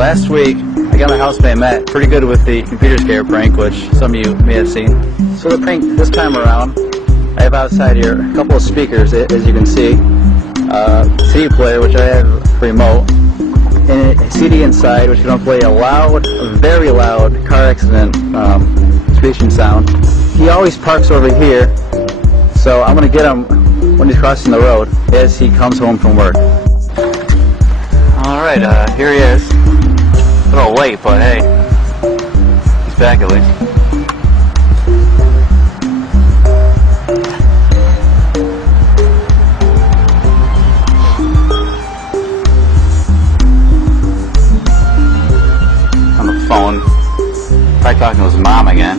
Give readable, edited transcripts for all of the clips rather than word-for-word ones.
last week I got my housemate Matt pretty good with the computer scare prank, which some of you may have seen. So the prank this time around, I have outside here a couple of speakers, as you can see, CD player, which I have remote, and a CD inside, which is going to play a loud, very loud car accident screeching sound. He always parks over here, so I'm going to get him when he's crossing the road as he comes home from work. Alright, here he is. A little late, but hey, he's back at least. On the phone, probably talking to his mom again.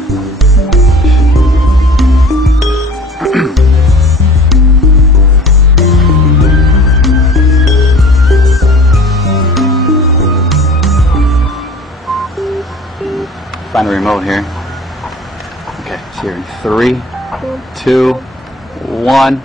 Find the remote here. Okay, it's here in 3, 2, 1.